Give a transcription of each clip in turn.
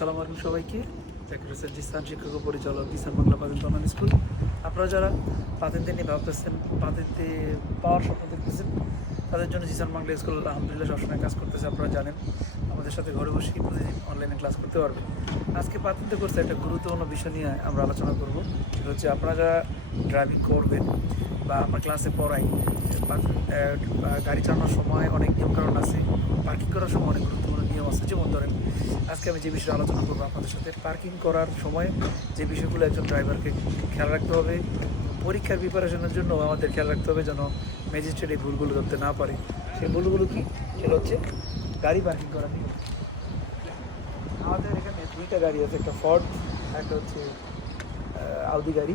আসসালামু আলাইকুম সবাইকে। জাকির হোসেন জিস্তান শিক্ষক পরিচালক ইসান বাংলা পাতেন্ট অনলাইন স্কুল। আপনারা যারা পাতেন্টে নিয়ে ভাবতেছেন পাতেন্টে পাওয়ার স্বপ্ন দেখতেছেন, তাদের জন্য জিসান বাংলা স্কুল আলহামদুলিল্লাহ সবসময় কাজ করতেছে, আপনারা জানেন। আমাদের সাথে ঘরে বসে প্রতিদিন অনলাইনে ক্লাস করতে পারবেন। আজকে পাতেন্টে করছে একটা গুরুত্বপূর্ণ বিষয় নিয়ে আমরা আলোচনা করব। সেটা হচ্ছে আপনারা যারা ড্রাইভিং করবেন বা আমরা ক্লাসে পড়াই গাড়ি চালানোর সময় অনেক নিয়মকানুন আছে পার্কিং করার সময় অনেক গুরুত্বপূর্ণ নিয়ম আছে যেমন ধরেন আজকে আমি যে বিষয়ে আলোচনা করব আপনাদের সাথে পার্কিং করার সময় যে বিষয়গুলো একজন ড্রাইভারকে খেয়াল রাখতে হবে, পরীক্ষার প্রিপারেশনের জন্য আমাদের খেয়াল রাখতে হবে যেন ম্যাজিস্ট্রেট এই ভুলগুলো ধরতে না পারে। সেই ভুলগুলো কি? সেটা হচ্ছে গাড়ি পার্কিং করা নিয়ে। আমাদের এখানে দুইটা গাড়ি আছে, একটা ফর্ড একটা হচ্ছে আউদি গাড়ি।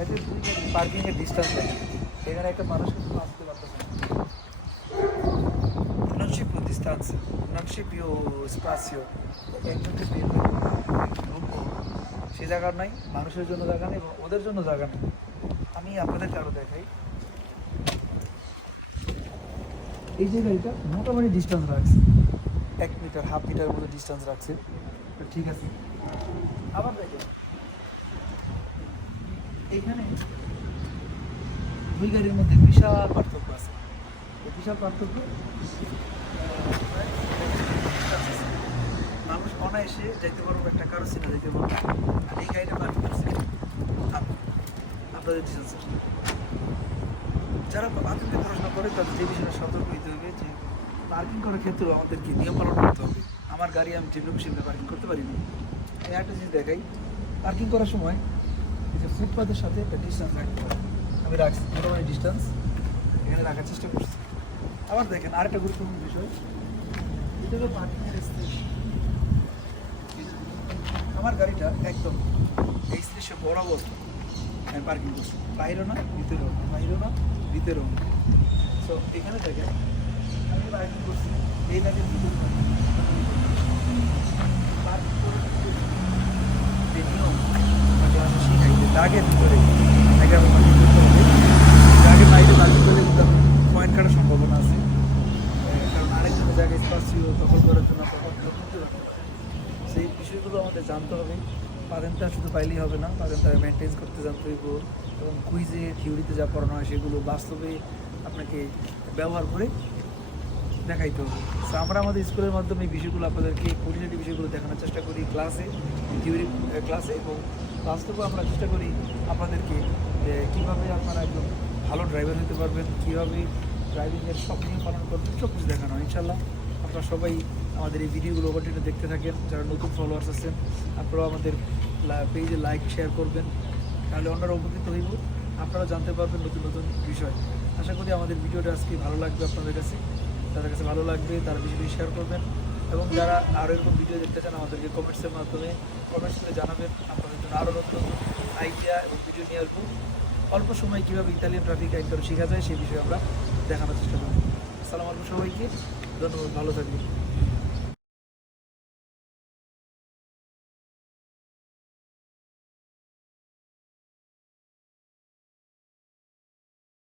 এতে দুই গাড়ি পার্কিংয়ের ডিস্টেন্স লাগে এখানে একটা মানুষ কিন্তু আসতে পারতেছে না। Non c'è più spazio, একজনকে বের ঢুকবো সে জায়গা নাই মানুষের জন্য জায়গা নেই এবং ওদের জন্য জায়গা নেই। আমি আপনাদেরকে আরও দেখাই। এই যে গাড়িটা মোটামুটি ডিস্টেন্স রাখছে। এক মিটার হাফ মিটার মতো ডিস্টেন্স রাখছে। তো ঠিক আছে। আবার দেখেন। এখানে দুই গাড়ির মধ্যে বিশাল পার্থক্য আছে। বিশাল পার্থক্য মানুষ অনায়াসে যাইতে পারব একটা কারও সিনে যাইতে পারব আর এই গাড়িটা পার্কিং করছে। আপ- আপনাদের ডিসেন্স যারা আতঙ্কে পড়াশোনা করে, তাদের যে বিষয়ে সতর্ক হইতে হবে যে পার্কিং করার ক্ষেত্রেও আমাদেরকে নিয়ম পালন করতে হবে। আমার গাড়ি আমি যেভাবে খুশি পার্কিং করতে পারি না এই একটা জিনিস দেখাই। পার্কিং করার সময় যে ফুটপাথের সাথে একটা ডিস্টেন্স রাখতে হবে। আমি রাখছি। মোটামুটি ডিস্টেন্স এখানে রাখার চেষ্টা করছি। আবার দেখেন আরেকটা গুরুত্বপূর্ণ বিষয়। এটা হলো পার্কিংয়ের স্পেস আমার গাড়িটা একদম এই স্পেসে বরাবর আমি পার্কিং করছি বাইরেও না ভিতরেও বাইরেও না ভিতরেও না তো এখানে দেখেন, আমি পার্কিং করছি। এই দাগের ভিতরে পার্কিং করে যে দাগের ভিতরে আগে আমি পার্কিং করতে হবে দাগের বাইরে পার্কিং করলে কিন্তু পয়েন্ট কাটার সম্ভাবনা আছে এ, কারণ আরেকজনের জায়গায় স্পাসিও দখল করার জন্য আপনার করতে পারে বিষয়গুলো আমাদের জানতে হবে। পারেন্টটা শুধু পাইলেই হবে না পারেন্টটা মেনটেন করতে জানতে হইব এবং কুইজে থিওরিতে যা পড়ানো হয় সেগুলো বাস্তবে আপনাকে ব্যবহার করে দেখাইতে হবে। আমরা আমাদের স্কুলের মাধ্যমে এই বিষয়গুলো আপনাদেরকে পরিণতি বিষয়গুলো দেখানোর চেষ্টা করি ক্লাসে থিওরি ক্লাসে এবং বাস্তবে আমরা চেষ্টা করি আপনাদেরকে কীভাবে আপনারা একদম ভালো ড্রাইভার হতে পারবেন, কীভাবে ড্রাইভিংয়ের সব নিয়ম পালন করবেন সব কিছু দেখানো ইনশাল্লাহ আপনারা সবাই আমাদের এই ভিডিওগুলো কন্টিনিউ দেখতে থাকেন। যারা নতুন ফলোয়ার্স আছেন, আপনারাও আমাদের পেজে লাইক শেয়ার করবেন। তাহলে অন্যরা উপকৃত হইব। আপনারা জানতে পারবেন নতুন নতুন বিষয়। আশা করি আমাদের ভিডিওটা আজকে ভালো লাগবে আপনাদের কাছে। তাদের কাছে ভালো লাগবে, তারা বেশি বেশি শেয়ার করবেন। এবং যারা আরও এরকম ভিডিও দেখতে চান আমাদেরকে কমেন্টসের মাধ্যমে কমেন্টস করে জানাবেন। আপনাদের জন্য আরও নতুন নতুন আইডিয়া এবং ভিডিও নিয়ে আসব। অল্প সময় কীভাবে ইতালিয়ান ট্রাফিক আইন করে শেখা যায় সেই বিষয়ে আমরা দেখানোর চেষ্টা করব। আসসালামু আলাইকুম সবাইকে। ধন্যবাদ ভালো থাকবেন।